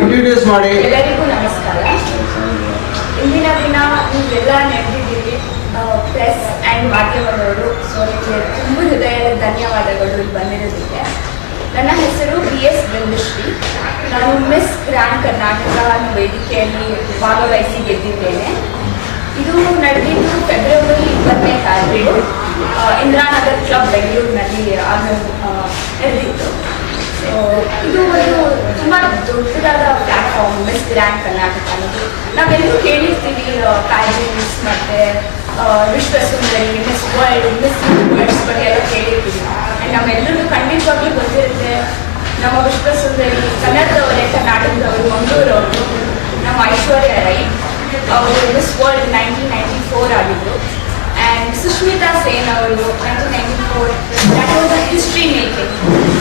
Introduce ಮಾಡಿ. ಎಲ್ಲರಿಗೂ ನಮಸ್ಕಾರ. ಇಂದಿನ ದಿನ ನೀವೆಲ್ಲ ನೆರೆದಿದ್ದೀರಿ, ಪ್ರೆಸ್ ಆ್ಯಂಡ್ ಮಾಧ್ಯಮದವರು. ಸೊ ನಿಮಗೆ ತುಂಬ ಹೃದಯದ ಧನ್ಯವಾದಗಳು ಇಲ್ಲಿ ಬಂದಿರೋದಕ್ಕೆ. ನನ್ನ ಹೆಸರು BS ಬೃಂದಶ್ರೀ. ನಾನು ಮಿಸ್ ಗ್ರ್ಯಾಂಡ್ ಕರ್ನಾಟಕ ಅನ್ನೋ ವೇದಿಕೆಯಲ್ಲಿ ಭಾಗವಹಿಸಿ ಗೆದ್ದಿದ್ದೇನೆ. ಇದು ನಡೆದಿದ್ದು ಫೆಬ್ರವರಿ 20ನೇ ತಾರೀಕು ಇಂದಿರಾನಗರ್ ಕ್ಲಬ್ ಬೆಂಗಳೂರಿನಲ್ಲಿ ನಡೆದಿತ್ತು. ಸೊ ಇದು ಒಂದು ತುಂಬ ದೊಡ್ಡದಾದ ಪ್ಲ್ಯಾಟ್ಫಾರ್ಮ್ ಮಿಸ್ ಗ್ರ್ಯಾಂಡ್ ಕರ್ನಾಟಕ ಅನ್ನೋದು. ನಾವೆಲ್ಲರೂ ಕೇಳಿರ್ತೀವಿ ಪ್ಯಾಜೆಂಟ್ಸ್ ಮತ್ತು ವಿಶ್ವಸುಂದರಿ, ಮಿಸ್ ವರ್ಲ್ಡ್, ಮಿಸ್ ಯೂನಿವರ್ಸ್ ಬಗ್ಗೆ ಎಲ್ಲ ಕೇಳಿರ್ತೀವಿ. ಆ್ಯಂಡ್ ನಮ್ಮೆಲ್ಲರಿಗೂ ಖಂಡಿತವಾಗ್ಲೂ ಗೊತ್ತಿರುತ್ತೆ, ನಮ್ಮ ವಿಶ್ವಸುಂದರಿ ಕನ್ನಡದವರೇ, ಕರ್ನಾಟಕದವರು, ಮಂಗಳೂರವರು, ನಮ್ಮ ಐಶ್ವರ್ಯ ರೈ. ಅವರು ಮಿಸ್ ವರ್ಲ್ಡ್ 1994 ಆಗಿದ್ರು. ಆ್ಯಂಡ್ ಸುಷ್ಮಿತಾ ಸೇನ್ ಅವರು 1994. That was a history making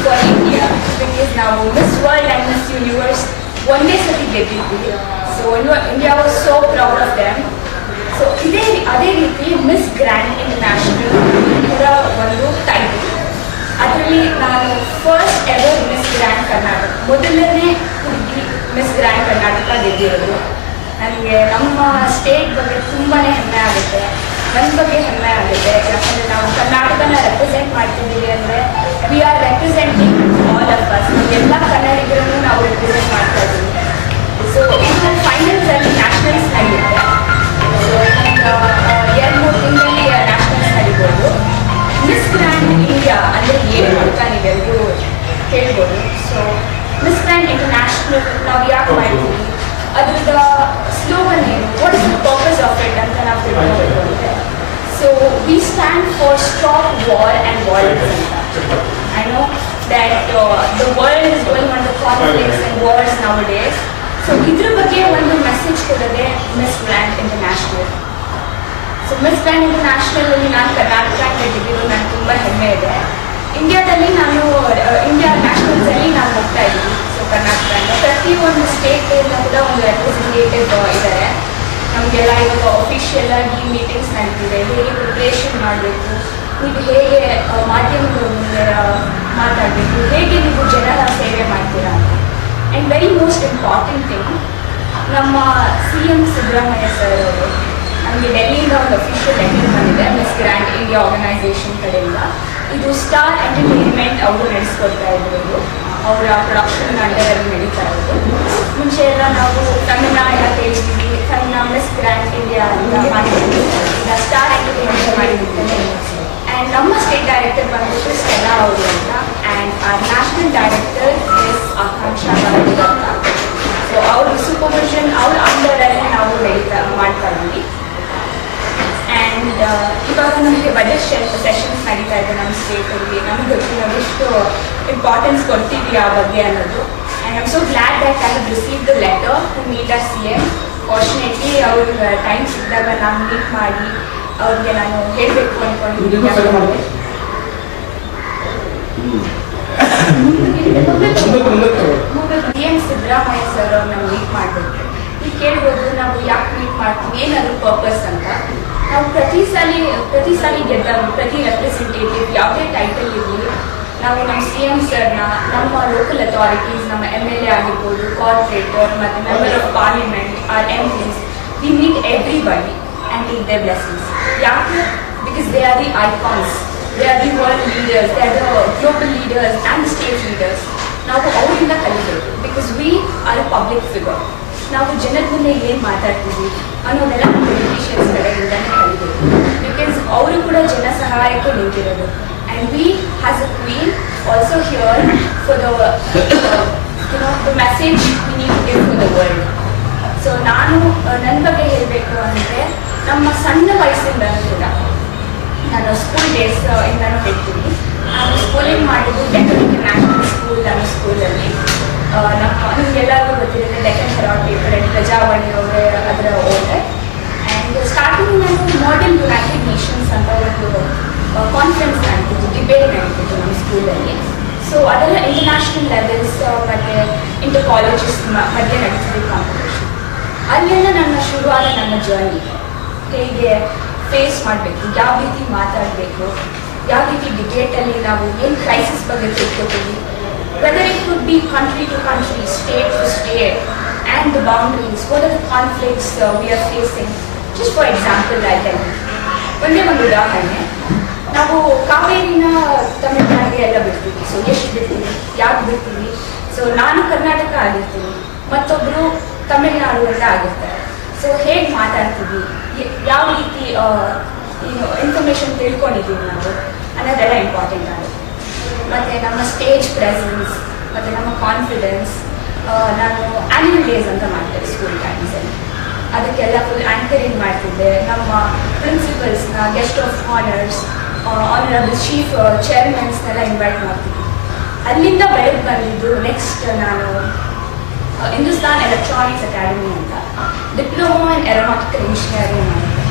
for India, because ನಾವು Miss World and Miss Universe ಒಂದೇ ಸತಿ ಗೆದ್ದಿದ್ವಿ. So India was so proud of them. So ಅದೇ ರೀತಿ ಮಿಸ್ ಗ್ರ್ಯಾಂಡ್ ಇಂಟರ್ನ್ಯಾಷನಲ್ ಕೂಡ ಒಂದು ಟೈಟಲ್. ಅದರಲ್ಲಿ ನಾನು first ever miss Grand Karnataka, ಮೊದಲನೇ ಹುಡುಗಿ ಮಿಸ್ ಗ್ರ್ಯಾಂಡ್ ಕರ್ನಾಟಕ ಗೆದ್ದಿರೋದು. ನನಗೆ ನಮ್ಮ ಸ್ಟೇಟ್ ಬಗ್ಗೆ ತುಂಬಾ ಹೆಮ್ಮೆ ಆಗುತ್ತೆ, ನನ್ನ ಬಗ್ಗೆ ಹೆಮ್ಮೆ ಆಗುತ್ತೆ. ಯಾಕಂದರೆ ನಾವು ಕರ್ನಾಟಕನ ರೆಪ್ರೆಸೆಂಟ್ ಮಾಡ್ತಿದ್ದೀವಿ ಅಂದರೆ we are representing all of us. ಎಲ್ಲ ಕನ್ನಡಿಗರನ್ನು ನಾವು ರೆಪ್ರೆಸೆಂಟ್ ಮಾಡ್ತಾ ಇದ್ದೀವಿ. ಸೊ ಇನ್ನು ಫೈನಲ್ಸಲ್ಲಿ ನ್ಯಾಷನಲ್ಸ್ ನಡೆಯುತ್ತೆ. ಸೊ 2-3 ತಿಂಗಳಲ್ಲಿ ನ್ಯಾಷನಲ್ಸ್ ನಡೀಬೋದು. ಮಿಸ್ ಗ್ರ್ಯಾಂಡ್ ಇಂಡಿಯಾ ಅಂದರೆ ಏನು ಅಂತ ನೀವೆಲ್ಲರೂ ಕೇಳ್ಬೋದು. ಸೊ ಮಿಸ್ ಗ್ರ್ಯಾಂಡ್ ಇಂಟರ್ನ್ಯಾಷನಲ್ ನಾವು ಯಾಕೆ ಮಾಡ್ತೀವಿ, ಅದ್ರದ್ದು ಸ್ಲೋಗನ್ ಏನು, what is the purpose of it ಅಂತ ನಾವು ತಿಳ್ಕೊಬೇಕು ಅಂದರೆ, so we stand for stop war and violence ಅಂತ. I know that the world is going on the conflicts and wars nowadays. So ಇದ್ರ ಬಗ್ಗೆ ಒಂದು ಮೆಸೇಜ್ ಕೊಡೋದೇ Miss Grand International. So Miss Grand ಇಂಟರ್ನ್ಯಾಷನಲಲ್ಲಿ ನಾನು ಕರ್ನಾಟಕ ಗೆದ್ದಿದ್ದು ನನಗೆ ತುಂಬ ಹೆಮ್ಮೆ ಇದೆ. ಇಂಡಿಯಾದಲ್ಲಿ ನಾನು ಇಂಡಿಯಾ ನ್ಯಾಷನಲ್ಸಲ್ಲಿ ನಾನು ಹೋಗ್ತಾ ಇದ್ದೀನಿ. ಸೊ ಕರ್ನಾಟಕ ಪ್ರತಿಯೊಂದು ಸ್ಟೇಟಿಂದ ಕೂಡ ಒಂದು ರೆಪ್ರೆಸೆಂಟೇಟಿವ್ ಇದ್ದಾರೆ. ನಮಗೆಲ್ಲ ಇವಾಗ ಅಫಿಷಿಯಲ್ ಆಗಿ ಮೀಟಿಂಗ್ಸ್ ನಡೀತಿದೆ, ಹೇಗೆ ಪ್ರಿಪ್ರೇಷನ್ ಮಾಡಬೇಕು, ನೀವು ಹೇಗೆ ಮಾಧ್ಯಮಗಳ ಮುಂದೆ ಮಾತಾಡಬೇಕು, ಹೇಗೆ ನೀವು ಜನರ ಸೇವೆ ಮಾಡ್ತೀರಾ ಅಂತ. And very most important thing, ನಮ್ಮ CM ಸಿದ್ದರಾಮಯ್ಯ ಸರ್ ಅವರು ನಮಗೆ ಡೆಲ್ಲಿಯಿಂದ ಒಂದು ಅಫಿಷಿಯಲ್ ಲೆಟರ್ ಬಂದಿದೆ ಮಿಸ್ ಗ್ರ್ಯಾಂಡ್ ಇಂಡಿಯಾ ಆರ್ಗನೈಸೇಷನ್ ಕಡೆಯಿಂದ. ಇದು ಸ್ಟಾರ್ ಎಂಟರ್ಟೈನ್ಮೆಂಟ್ ಅವರು ನಡೆಸ್ಕೊಡ್ತಾ ಇದ್ರು, ಅವರ ಪ್ರೊಡಕ್ಷನ್ ಅಂಡರಲ್ಲಿ ನಡೀತಾ ಇರೋದು. ಮುಂಚೆ ಎಲ್ಲ ನಾವು ತಮಿಳ್ನಾಡು ಕೇಳಿದ್ದೀವಿ, ಕನ್ನಡ ಮಿಸ್ ಗ್ರ್ಯಾಂಡ್ ಇಂಡಿಯಾ ಅಂತ ಮಾಡಿದ್ದೀವಿ. ಈಗ ಸ್ಟಾರ್ ಎಂಟರ್ಟೈನ್ಮೆಂಟ್ ಮಾಡಿದ್ದೀವಿ. ಆ್ಯಂಡ್ ನಮ್ಮ ಸ್ಟೇಟ್ ಡೈರೆಕ್ಟರ್ ಬಂದ್ಬಿಟ್ಟು ಸ್ಟೆಲ್ಲಾ ಅವರು ಅಂತ, and our national director S Akanksha ಅಂತ. ಸೊ ಅವ್ರ ಸೂಪರ್ವಿಷನ್, ಅವ್ರ ಅಂಡರಲ್ಲಿ ನಾವು ಮಾಡ್ತಾ ಇದ್ದೀವಿ. ಆ್ಯಂಡ್ ಇವಾಗ ನಮಗೆ ಬಜೆಟ್ ಸೆಷನ್ಸ್ ನಡೀತಾ ಇದೆ ನಮ್ಮ ಸ್ಟೇಟಲ್ಲಿ. ನಮಗೆ ಗೊತ್ತಿಲ್ಲ ಎಷ್ಟು ಇಂಪಾರ್ಟೆನ್ಸ್ ಕೊಡ್ತೀವಿ ಆ ಬಗ್ಗೆ ಅನ್ನೋದು. And I am so glad that I have receive the letter to meet our CM. Fortunately ಅವ್ರಿಗೆ ಟೈಮ್ ಸಿಕ್ಕಿದಾಗ ನಾನು ಮೀಟ್ ಮಾಡಿ ಅವ್ರಿಗೆ ನಾನು ಹೇಳಬೇಕು ಅಂದ್ಕೊಂಡಿದ್ದೀನಿ. CM ಸಿದ್ದರಾಮಯ್ಯ ಸರ್ ಅವ್ರನ್ನ ಮೀಟ್ ಮಾಡಬೇಕು. ಈಗ ಕೇಳ್ಬೋದು ನಾವು ಯಾಕೆ ಮೀಟ್ ಮಾಡ್ತೀವಿ, ಏನಾದರೂ ಪರ್ಪಸ್ ಅಂತ. ನಾವು ಪ್ರತಿ ಸಾಲ ಗೆದ್ದಾಗ ಪ್ರತಿ ರೆಪ್ರೆಸೆಂಟೇಟಿವ್ ಯಾವುದೇ ಟೈಟಲ್ ಇರಲಿ, ನಾವು ನಮ್ಮ CM ಸರ್ನ, ನಮ್ಮ ಲೋಕಲ್ ಅಥಾರಿಟೀಸ್, ನಮ್ಮ MLA ಆಗಿರ್ಬೋದು, ಕಾರ್ಪೊರೇಟರ್ ಮತ್ತು member of parliament, or MPs, we meet everybody and take their blessings. ಯಾಕೆ? Because they are the icons, they are the world leaders, they are the global leaders and state leaders. ನಾವು ಅವರಿಂದ ಕಲಿಬೇಕು, because we are a public figure. ನಾವು ಜನರ ಮುಂದೆ ಏನು ಮಾತಾಡ್ತೀವಿ ಅನ್ನೋದೆಲ್ಲ ನಮ್ಮ ಪೊಲಿಟಿಷಿಯನ್ಸ್ ಕಡೆಯಿಂದನೇ ಕಲಿಬೇಕು. ಬಿಕಾಸ್ ಅವರು ಕೂಡ ಜನ ಸಹಾಯಕ್ಕೆ ನಿಂತಿರೋದು. And we has a queen also here for the message we need to give to the world. So ನಾನು ನನ್ನ ಬಗ್ಗೆ ಹೇಳಬೇಕು ಅಂದರೆ, ನಮ್ಮ ಸಣ್ಣ ವಯಸ್ಸಿಂದನೂ ಕೂಡ ನಾನು ಸ್ಕೂಲ್ ಡೇಸ್ ಇಂದನೂ ಹೇಳ್ತೀನಿ. ನಾನು ಸ್ಕೂಲಿಂಗ್ ಮಾಡಿದ್ದು ಡೆಕ್ಕನ್ ಇಂಟರ್ನ್ಯಾಷನಲ್ ಸ್ಕೂಲ್ ಅನ್ನೋ ಸ್ಕೂಲಲ್ಲಿ. ನಿಮಗೆಲ್ಲರಿಗೂ ಗೊತ್ತಿರುತ್ತೆ Deccan Herald paper and Prajavani ಅವರೇ ಅದರ ಓನರ್. ಆ್ಯಂಡ್ ಸ್ಟಾರ್ಟಿಂಗ್ ನಾನು ಮಾಡೆಲ್ ಯುನೈಟೆಡ್ ನೇಷನ್ಸ್ ಅಂತ ಒಂದು ಕಾನ್ಫರೆನ್ಸ್ ನಡೀತಿತ್ತು, ಡಿಬೇಟ್ ನಡೀತಿತ್ತು ನಮ್ಮ ಸ್ಕೂಲಲ್ಲಿ. ಸೊ ಅದೆಲ್ಲ ಇಂಟರ್ನ್ಯಾಷನಲ್ ಲೆವೆಲ್ಸ್ ಮತ್ತು ಇಂಟರ್ ಕಾಲೇಜಸ್ ಮಧ್ಯೆ ನಡೀತಿದ್ದ ಕಾಂಪಿಟೇಷನ್. ಅಲ್ಲೆಲ್ಲ ನನ್ನ ಶುರುವಾದ ನನ್ನ ಜರ್ನಿ, ಹೇಗೆ ಫೇಸ್ ಮಾಡಬೇಕು, ಯಾವ ರೀತಿ ಮಾತಾಡಬೇಕು, ಯಾವ ರೀತಿ ಡಿಬೇಟಲ್ಲಿ ನಾವು ಏನು ಕ್ರೈಸಿಸ್ ಬಗ್ಗೆ ತಿಳ್ಕೊತೀವಿ, whether it could be country to country, state to state, and the boundaries, what are the conflicts we are facing. Just for example ಒಂದೇ ಒಂದು ಉದಾಹರಣೆ, ನಾವು ಕಾವೇರಿನ ತಮಿಳ್ನಾಡಿಗೆ ಎಲ್ಲ ಬಿಡ್ತೀವಿ. ಸೊ ಎಷ್ಟು ಬಿಡ್ತೀವಿ, ಯಾಕೆ ಬಿಡ್ತೀವಿ? ಸೊ ನಾನು ಕರ್ನಾಟಕ ಆಗಿರ್ತೀನಿ, ಮತ್ತೊಬ್ಬರು ತಮಿಳ್ನಾಡು ಅಂತ ಆಗಿರ್ತಾರೆ. ಸೊ ಹೇಗೆ ಮಾತಾಡ್ತೀವಿ, ಯಾವ ರೀತಿ ಇನ್ಫಾರ್ಮೇಷನ್ ತಿಳ್ಕೊಂಡಿದ್ದೀವಿ ನಾವು ಅನ್ನೋದೆಲ್ಲ ಇಂಪಾರ್ಟೆಂಟ್ ಆಗುತ್ತೆ. ಮತ್ತು ನಮ್ಮ ಸ್ಟೇಜ್ ಪ್ರೆಸೆನ್ಸ್ ಮತ್ತು ನಮ್ಮ ಕಾನ್ಫಿಡೆನ್ಸ್. ನಾನು ಆ್ಯನ್ಯುವಲ್ ಡೇಸ್ ಅಂತ ಮಾಡ್ತೇವೆ ಸ್ಕೂಲ್ ಟೈಮ್ಸಲ್ಲಿ, ಅದಕ್ಕೆಲ್ಲ ಫುಲ್ ಆ್ಯಂಕರಿಂಗ್ ಮಾಡ್ತಿದ್ದೆ. ನಮ್ಮ ಪ್ರಿನ್ಸಿಪಲ್ಸ್ನ, guest of honours, honourable chief ಚೇರ್ಮನ್ಸ್ನೆಲ್ಲ ಇನ್ವೈಟ್ ಮಾಡ್ತಿದ್ವಿ. ಅಲ್ಲಿಂದ ಬೆಳೆದು ಬಂದಿದ್ದು ನೆಕ್ಸ್ಟ್ ನಾನು ಹಿಂದೂಸ್ತಾನ್ ಎಲೆಕ್ಟ್ರಾನಿಕ್ಸ್ ಅಕಾಡೆಮಿ ಅಂತ ಡಿಪ್ಲೊಮಾ ಇನ್ ಏರೋನಾಟಿಕಲ್ ಇಂಜಿನಿಯರಿಂಗ್ ಮಾಡಿದೆ.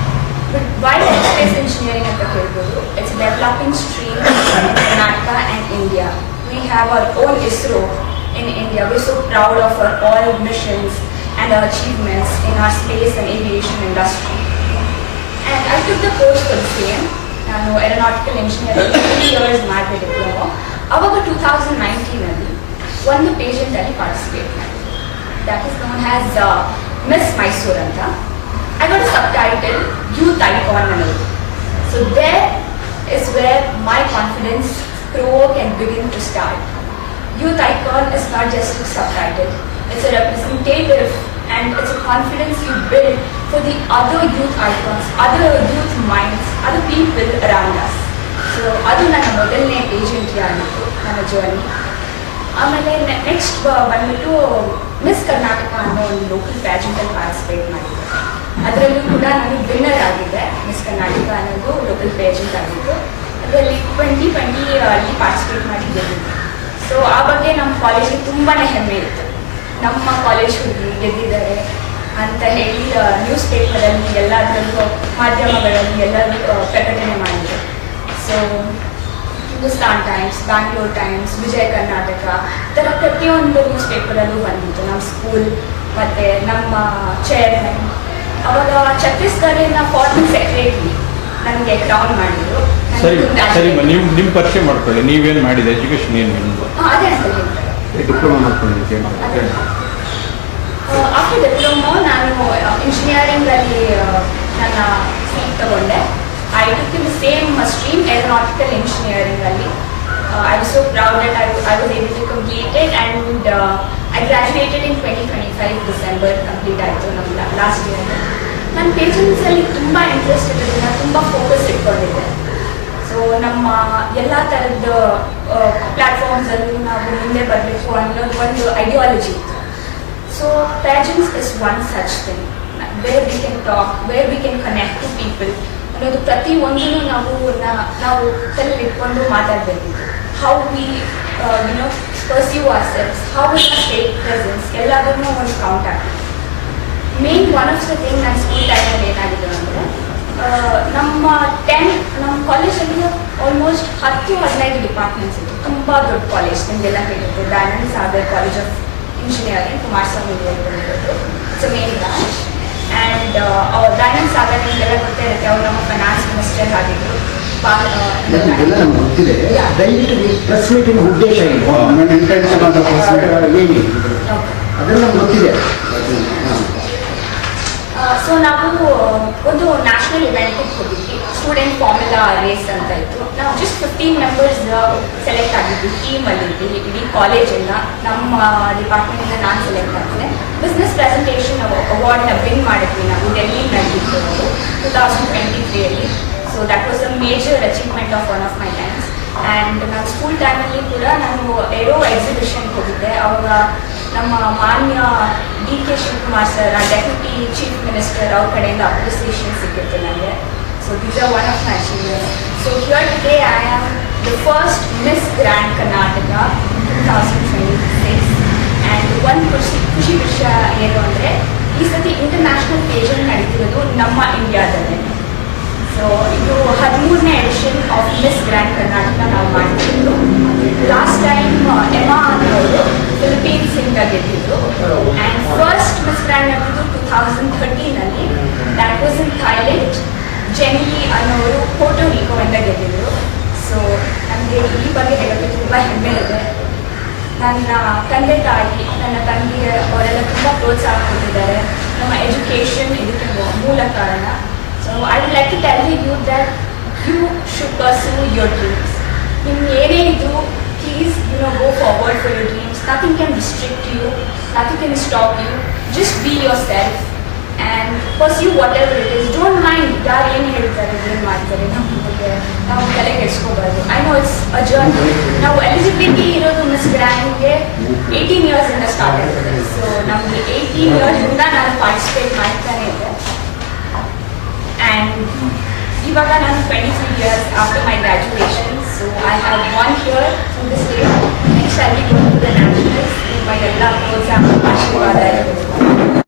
ಬಟ್ ವೈ ಏರೋಸ್ಪೇಸ್ ಇಂಜಿನಿಯರಿಂಗ್ ಅಂತ ಹೇಳ್ಬೋದು, it's developing stream in Karnataka and India. We have our own ISRO in India. We're so proud of our all missions and our achievements in our space and aviation industry. And I took the course for the same. ನಾನು aeronautical engineering 3 years ಮಾಡಿದೆ diploma. ಅವಾಗ 2019 ಒಂದು ಪೇಜೆಂಟಲ್ಲಿ participate ಮಾಡಿದೆ. That is known as Miss Mysore ಅಂತ. I got a subtitle youth icon ಅನ್ನೋದು. So there is where my confidence grow and begin to start. Youth icon is not just a subtitle, it's a representative and it's a confidence you build for the other youth icons, other youth minds, other people around us. So ಅದು ನನ್ನ ಮೊದಲನೇ ಏಜೆಂಟ್ರಿ ಆಗಿತ್ತು ನನ್ನ journey. ಆಮೇಲೆ next ಬಂದ್ಬಿಟ್ಟು miss Karnataka ಅನ್ನೋ ಒಂದು local ಪ್ಯಾಜೆಂಟಲ್ಲಿ participate ಮಾಡಿದ್ದೆ. ಅದರಲ್ಲೂ ಕೂಡ ನಾನು ವಿನ್ನರ್ ಆಗಿದ್ದೆ. ಮಿಸ್ ಕರ್ನಾಟಕ ಅನ್ನೋದು ಲೋಕಲ್ ಪೇಜೆಂಟ್ ಆಗಿತ್ತು. ಅದರಲ್ಲಿ 2020 ಅಲ್ಲಿ ಪಾರ್ಟಿಸಿಪೇಟ್ ಮಾಡಿದ್ದೆ. ಸೊ ಆ ಬಗ್ಗೆ ನಮ್ಮ ಕಾಲೇಜಿಗೆ ತುಂಬಾ ಹೆಮ್ಮೆ ಇತ್ತು. ನಮ್ಮ ಕಾಲೇಜ್ ಹುಡುಗಿ ಗೆದ್ದಿದ್ದಾರೆ ಅಂತ ಹೇಳಿ ನ್ಯೂಸ್ ಪೇಪರಲ್ಲಿ ಎಲ್ಲದರಲ್ಲೂ ಮಾಧ್ಯಮಗಳಲ್ಲಿ ಎಲ್ಲರೂ ಪ್ರಕಟಣೆ ಮಾಡಿದರು. So Hindustan Times, Bangalore Times, Vijaya Karnataka ಈ ಥರ ಪ್ರತಿಯೊಂದು ನ್ಯೂಸ್ ಪೇಪರಲ್ಲೂ ಬಂದಿತ್ತು ನಮ್ಮ ಸ್ಕೂಲ್ ಮತ್ತು ನಮ್ಮ ಚೇರ್ಮನ್. ಅವಾಗ ಛತ್ತೀಸ್ಗಢಿನ ಫಾರಿನ್ ಸೆಕ್ರೆಟರಿ ನನಗೆ ಕ್ರೌನ್ ಮಾಡಿದ್ರು. ಸರಿ, ನಿಮ್ಮ ಪರಿಚಯ ಮಾಡ್ಕೊಳ್ಳಿ. ನೀವೇನು ಮಾಡಿದೆ, ಎಜುಕೇಶನ್ ಏನು ನಿಮ್ಮದು? ಅದೇ ಅಂತ ಹೇಳ್ತಾರೆ. ಡಿಪ್ಲೊಮಾ ಮಾಡ್ಕೊಂಡಿದ್ದೆ. ಆಫ್ಟರ್ ಡಿಪ್ಲೊಮಾ ನಾನು ಇಂಜಿನಿಯರಿಂಗಲ್ಲಿ ನನ್ನ ಸೀಟ್ ತಗೊಂಡೆ. I took in the same stream, aeronautical ಇಂಜಿನಿಯರಿಂಗಲ್ಲಿ. I was so proud that I was able to complete it and I graduated in 2025 December complete ಆಯಿತು ನಮ್ಮ ಲಾಸ್ಟ್ ಇಯರ್. ನನ್ನ ಪೇಜೆಂಟ್ಸಲ್ಲಿ ತುಂಬ ಇಂಟ್ರೆಸ್ಟ್ ಇರೋದ್ರಿಂದ ತುಂಬ ಫೋಕಸ್ ಇಟ್ಕೊಂಡಿದ್ದೆ. ಸೊ ನಮ್ಮ ಎಲ್ಲ ಥರದ ಪ್ಲ್ಯಾಟ್ಫಾರ್ಮ್ಸಲ್ಲೂ ನಾವು ಮುಂದೆ ಬರಬೇಕು ಅನ್ನೋದು ಒಂದು ಐಡಿಯಾಲಜಿ ಇತ್ತು. So pageants is one such thing where we can talk, where we can connect to people ಅನ್ನೋದು ಪ್ರತಿಯೊಂದೂ ನಾವು ತಲೆಯಲ್ಲಿ ಇಟ್ಕೊಂಡು ಮಾತಾಡಬೇಕಿತ್ತು. How we pursue ourselves, how we state presence, ಎಲ್ಲದನ್ನೂ ಒಂದು ಕೌಂಟ್ ಆಗ್ತದೆ. Main one of the thing ನನ್ನ ಸ್ಕೂಲ್ ಟೈಮಲ್ಲಿ ಏನಾಗಿದೆ ಅಂದರೆ ನಮ್ಮ ಕಾಲೇಜಲ್ಲಿ ಆಲ್ಮೋಸ್ಟ್ 10-15 ಡಿಪಾರ್ಟ್ಮೆಂಟ್ಸ್ ಇತ್ತು. ತುಂಬ ದೊಡ್ಡ ಕಾಲೇಜ್, ನಿಮಗೆಲ್ಲ ಹೇಳಿತ್ತು. Dayananda Sagar college of engineering, Kumaraswamy ಹೇಳಿರೋದು, it's a main branch. And Dayananda Sagar ನಿಮಗೆಲ್ಲ ಗೊತ್ತೇ ಇರುತ್ತೆ, ಅವ್ರು ನಮ್ಮ ಫೈನಾನ್ಸ್ ಮಿನಿಸ್ಟರ್ ಆಗಿದ್ದರು. ಪ್ರೆಸ್ ಮೀಟಿಂಗ್ ಉದ್ದೇಶ ಅದೆಲ್ಲ ಗೊತ್ತಿದೆ. ಸೊ ನಾವು ಒಂದು ನ್ಯಾಷನಲ್ ಇವೆಂಟಿಗೆ ಹೋಗಿದ್ವಿ. ಸ್ಟೂಡೆಂಟ್ ಫಾರ್ಮುಲಾ ರೇಸ್ ಅಂತ ಇತ್ತು. ನಾವು ಜಸ್ಟ್ 15 ಮೆಂಬರ್ಸ್ ಸೆಲೆಕ್ಟ್ ಆಗಿದ್ವಿ. ಟೀಮಲ್ಲಿದ್ವಿ ಇಡೀ ಕಾಲೇಜಿಂದ. ನಮ್ಮ ಡಿಪಾರ್ಟ್ಮೆಂಟಿಂದ ನಾನು ಸೆಲೆಕ್ಟ್ ಆಗಿದ್ದೆ. ಬಿಸ್ನೆಸ್ ಪ್ರೆಸೆಂಟೇಷನ್ ಅವಾರ್ಡ್ನ ವಿನ್ ಮಾಡಿದ್ವಿ ನಾವು. ಡೆಲ್ಲಿ ನಡೆದಿತ್ತು 2023 so that was a major achievement of one of my times. And ನಾನು ಸ್ಕೂಲ್ ಟೈಮಲ್ಲಿ ಕೂಡ ನಾನು ಏರೋ ಎಕ್ಸಿಬಿಷನ್ಗೆ ಹೋಗಿದ್ದೆ. ಅವಾಗ ನಮ್ಮ ಮಾನ್ಯ DK Shivakumar sir, deputy chief minister, ಅವ್ರ ಕಡೆಯಿಂದ ಅಪ್ರಿಸಿಯೇಷನ್ ಸಿಕ್ಕಿತ್ತು ನನಗೆ. So these are one of my achievements. So here today I am the first Miss Grand Karnataka 2026. And ಒಂದು ಖುಷಿ ವಿಷಯ ಏನು ಅಂದರೆ ಈ ಸತಿ ಇಂಟರ್ನ್ಯಾಷನಲ್ ಪೇಜೆಂಟ್ ನಡೀತಿರೋದು ನಮ್ಮ ಇಂಡಿಯಾದಲ್ಲೇ. ಸೊ ಇದು 13ನೇ edition of Miss Grand Karnataka ನಾವು ಮಾಡ್ತಿದ್ದು. ಲಾಸ್ಟ್ ಟೈಮ್ ಎಮಾ ಅನ್ನೋರು ಫಿಲಿಪೀನ್ಸಿಂದ ಗೆದ್ದಿದ್ರು. ಆ್ಯಂಡ್ ಫಸ್ಟ್ ಮಿಸ್ ಗ್ರ್ಯಾಂಡ್ ನಡೆದಿದ್ದು 2013 that was in Thailand. Jenny ಅನ್ನೋರು ಪೋರ್ಟೋ ರಿಕೋಯಿಂದ ಗೆದ್ದಿದ್ರು. ಸೊ ನನಗೆ ಈ ಬಗ್ಗೆ ಹೇಳೋಕ್ಕೆ ತುಂಬ ಹೆಮ್ಮೆ ಇದೆ. ನನ್ನ ತಂದೆ ತಾಯಿ, ನನ್ನ ತಂಗಿ ಅವರೆಲ್ಲ ತುಂಬ ಪ್ರೋತ್ಸಾಹ ಕೊಟ್ಟಿದ್ದಾರೆ. ನಮ್ಮ ಎಜುಕೇಷನ್ ಇದಕ್ಕೆ ಮೂಲ ಕಾರಣ. So I would like to tell you that you should pursue your dreams. ನಿಮ್ಗೆ ಏನೇ ಇದ್ದರೂ please go forward for your dreams. Nothing can restrict you, nothing can stop you. Just be yourself and pursue whatever it is. Don't mind ಯಾರು ಏನು ಹೇಳ್ತಾರೆ, ಏನು ಮಾಡ್ತಾರೆ, ನಮ್ಮ ಬಗ್ಗೆ ನಾವು ತಲೆ ಕೆಡಿಸ್ಕೋಬಾರ್ದು. I know it's a journey. ನಾವು ಎಲಿಜಿಬಿಲಿಟಿ ಇರೋದು ಮಿಸ್ ಗ್ರ್ಯಾಂಡ್ಗೆ 18 ಇಯರ್ಸಿಂದ ಸ್ಟಾರ್ಟ್ ಆಗಿದೆ. ಸೊ ನಮಗೆ 18 ಇಯರ್ಸಿಂದ ನಾನು ಪಾರ್ಟಿಸಿಪೇಟ್ ಮಾಡ್ತಾನೆ ಇದ್ದೆ. ಆ್ಯಂಡ್ ಇವಾಗ ನಾನು 23 years after my graduation. So I have won here from the state. Next I will go to the nationals. ನಿಮ್ಮ ಎಲ್ಲ ಪ್ರೋತ್ಸಾಹ ಆಶೀರ್ವಾದ ಇರಬೇಕು.